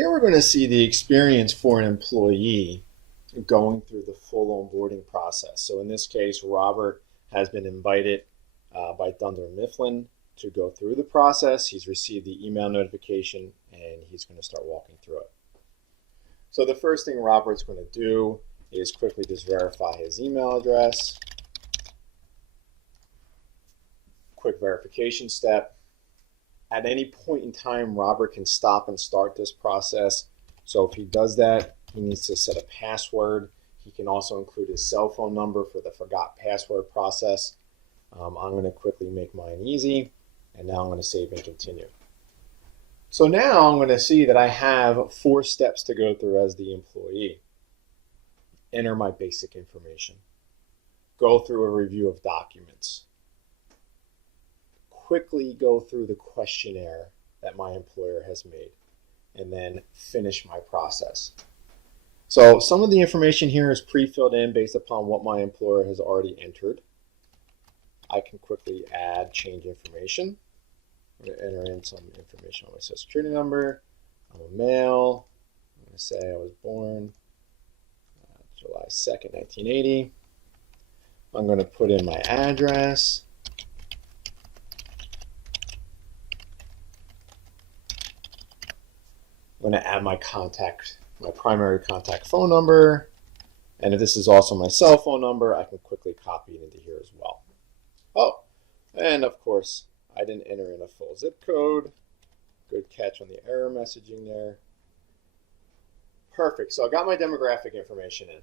Here we're going to see the experience for an employee going through the full onboarding process. So in this case, Robert has been invited by Dunder Mifflin to go through the process. He's received the email notification and he's going to start walking through it. So the first thing Robert's going to do is quickly just verify his email address. Quick verification step. At any point in time, Robert can stop and start this process. So if he does that, he needs to set a password. He can also include his cell phone number for the forgot password process. I'm going to quickly make mine easy, and now I'm going to save and continue. So now I'm going to see that I have 4 steps to go through as the employee. Enter my basic information. Go through a review of documents. Quickly go through the questionnaire that my employer has made, and then finish my process. So some of the information here is pre-filled in based upon what my employer has already entered. I can quickly add change information. I'm going to enter in some information on my social security number. I'm a male. I'm going to say I was born July 2nd, 1980. I'm going to put in my address. I'm going to add my primary contact phone number. And if this is also my cell phone number, I can quickly copy it into here as well. Oh, and of course, I didn't enter in a full zip code. Good catch on the error messaging there. Perfect. So I got my demographic information in.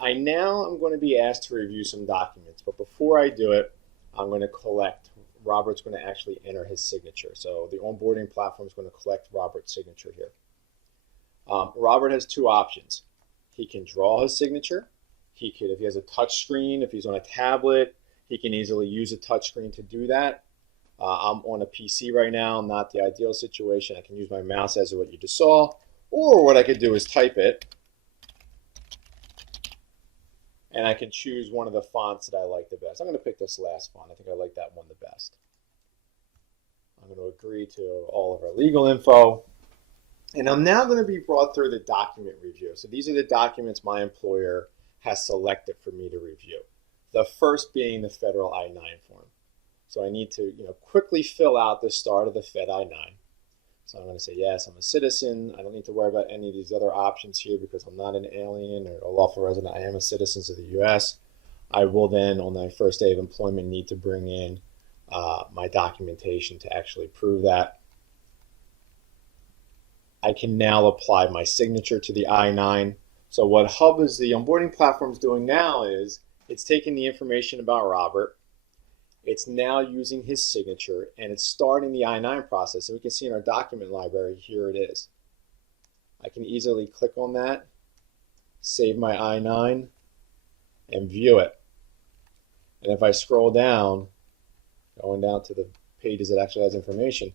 I now am going to be asked to review some documents. But before I do it, I'm going to collect. Robert's going to actually enter his signature. So the onboarding platform is going to collect Robert's signature here. Robert has 2 options. He can draw his signature. He could, if he has a touch screen, if he's on a tablet, he can easily use a touch screen to do that. I'm on a PC right now, not the ideal situation. I can use my mouse as what you just saw, or what I could do is type it, and I can choose one of the fonts that I like the best. I'm going to pick this last font. I think I like that one the best. I'm going to agree to all of our legal info. And I'm now going to be brought through the document review. So these are the documents my employer has selected for me to review. The first being the federal I-9 form. So I need to quickly fill out the start of the Fed I-9. So I'm going to say, yes, I'm a citizen. I don't need to worry about any of these other options here because I'm not an alien or a lawful resident. I am a citizen of the U.S. I will then, on my first day of employment, need to bring in my documentation to actually prove that. I can now apply my signature to the I-9. So what Hub is the onboarding platform is doing now is it's taking the information about Robert. It's now using his signature and it's starting the I-9 process. And we can see in our document library, here it is. I can easily click on that, save my I-9, and view it. And if I scroll down, going down to the pages that actually has information,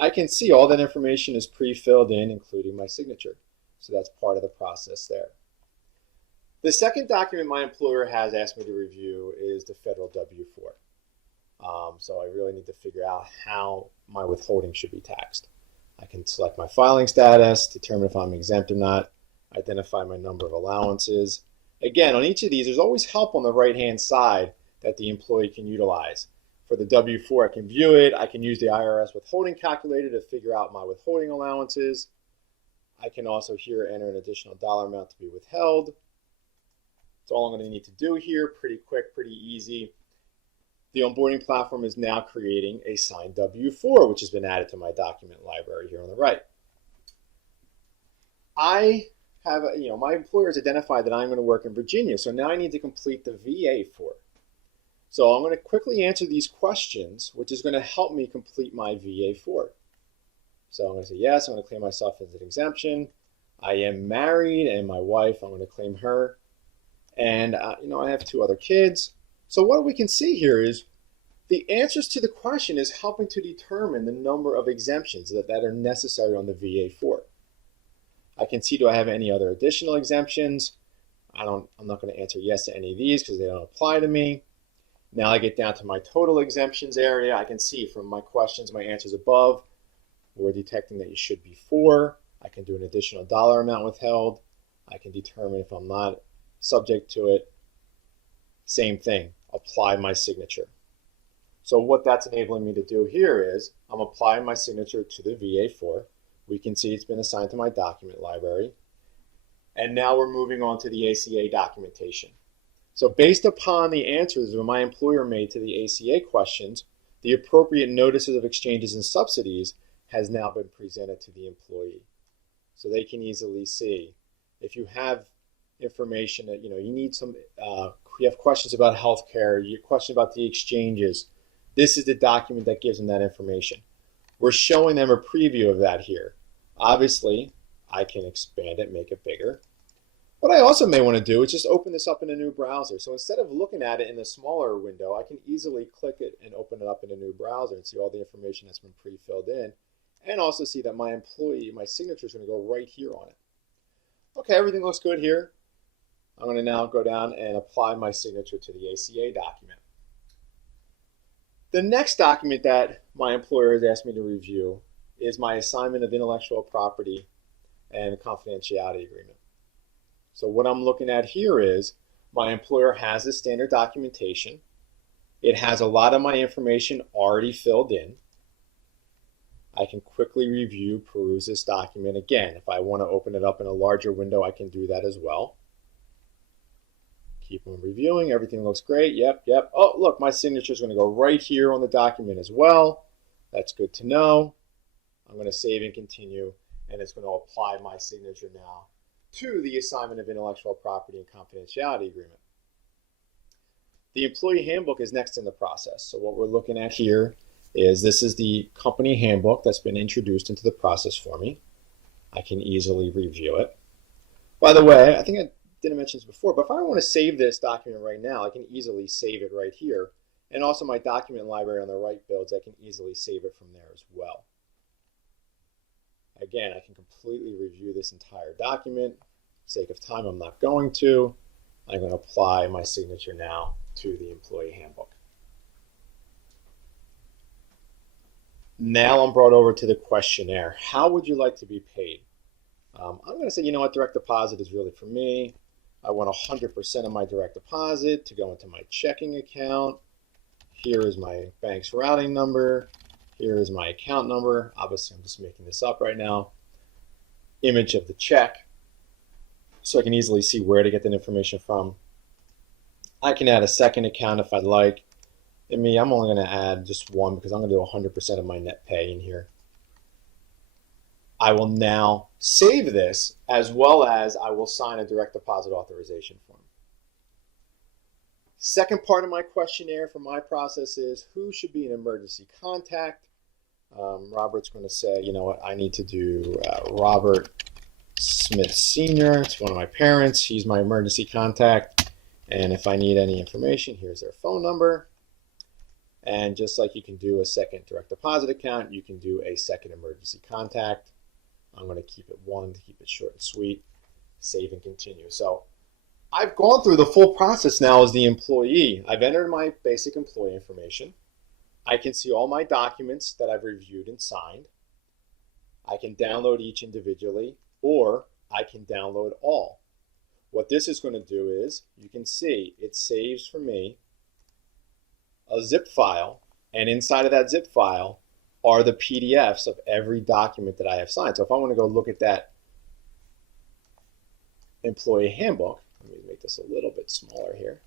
I can see all that information is pre-filled in, including my signature. So that's part of the process there. The second document my employer has asked me to review is the federal W-4. So I really need to figure out how my withholding should be taxed. I can select my filing status, determine if I'm exempt or not, identify my number of allowances. Again, on each of these, there's always help on the right-hand side that the employee can utilize. For the W-4, I can view it. I can use the IRS withholding calculator to figure out my withholding allowances. I can also here enter an additional dollar amount to be withheld. That's all I'm going to need to do here. Pretty quick, pretty easy. The onboarding platform is now creating a signed W-4, which has been added to my document library here on the right. I have, my employer has identified that I'm going to work in Virginia, so now I need to complete the VA form. So I'm going to quickly answer these questions, which is going to help me complete my VA form. So I'm going to say yes, I'm going to claim myself as an exemption. I am married, and my wife, I'm going to claim her. And, I have 2 other kids. So what we can see here is the answers to the question is helping to determine the number of exemptions that are necessary on the VA form. I can see, do I have any other additional exemptions? I'm not going to answer yes to any of these because they don't apply to me. Now I get down to my total exemptions area. I can see from my questions, my answers above, we're detecting that you should be 4. I can do an additional dollar amount withheld. I can determine if I'm not subject to it. Same thing, apply my signature. So what that's enabling me to do here is I'm applying my signature to the VA form. We can see it's been assigned to my document library. And now we're moving on to the ACA documentation. So based upon the answers that my employer made to the ACA questions, the appropriate notices of exchanges and subsidies has now been presented to the employee. So they can easily see if you have information that you need some, you have questions about healthcare, you question about the exchanges. This is the document that gives them that information. We're showing them a preview of that here. Obviously, I can expand it, make it bigger. What I also may want to do is just open this up in a new browser. So instead of looking at it in a smaller window, I can easily click it and open it up in a new browser and see all the information that's been pre-filled in, and also see that my signature is going to go right here on it. Okay, everything looks good here. I'm going to now go down and apply my signature to the ACA document. The next document that my employer has asked me to review is my assignment of intellectual property and confidentiality agreement. So what I'm looking at here is my employer has the standard documentation. It has a lot of my information already filled in. I can quickly review, peruse this document. Again, if I want to open it up in a larger window, I can do that as well. Keep on reviewing. Everything looks great. Yep. Oh, look, my signature is going to go right here on the document as well. That's good to know. I'm going to save and continue, and it's going to apply my signature now to the assignment of intellectual property and confidentiality agreement. The employee handbook is next in the process. So what we're looking at here is this is the company handbook that's been introduced into the process for me. I can easily review it. By the way, I think I didn't mention this before, but if I want to save this document right now, I can easily save it right here. And also my document library on the right builds, I can easily save it from there as well. Again, I can completely review this entire document. For the sake of time, I'm not going to. I'm going to apply my signature now to the employee handbook. Now I'm brought over to the questionnaire. How would you like to be paid? I'm going to say, you know what, direct deposit is really for me. I want 100% of my direct deposit to go into my checking account. Here is my bank's routing number. Here is my account number. Obviously, I'm just making this up right now. Image of the check, so I can easily see where to get that information from. I can add a second account if I'd like. And I'm only going to add just one because I'm going to do 100% of my net pay in here. I will now save this, as well as I will sign a direct deposit authorization form. Second part of my questionnaire for my process is who should be an emergency contact. Robert's going to say, you know what, I need to do Robert Smith Sr. It's one of my parents. He's my emergency contact. And if I need any information, here's their phone number. And just like you can do a second direct deposit account, you can do a second emergency contact. I'm going to keep it one to keep it short and sweet. Save and continue. So I've gone through the full process now as the employee. I've entered my basic employee information. I can see all my documents that I've reviewed and signed. I can download each individually, or I can download all. What this is going to do is, you can see it saves for me a zip file, and inside of that zip file are the PDFs of every document that I have signed. So if I want to go look at that employee handbook, let me make this a little bit smaller here,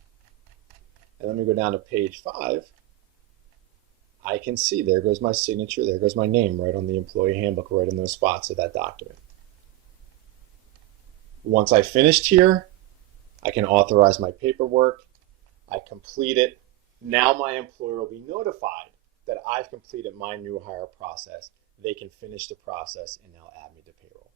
and let me go down to page 5. I can see there goes my signature, there goes my name right on the employee handbook, right in those spots of that document. Once I finished here, I can authorize my paperwork. I complete it. Now my employer will be notified that I've completed my new hire process. They can finish the process and now add me to payroll.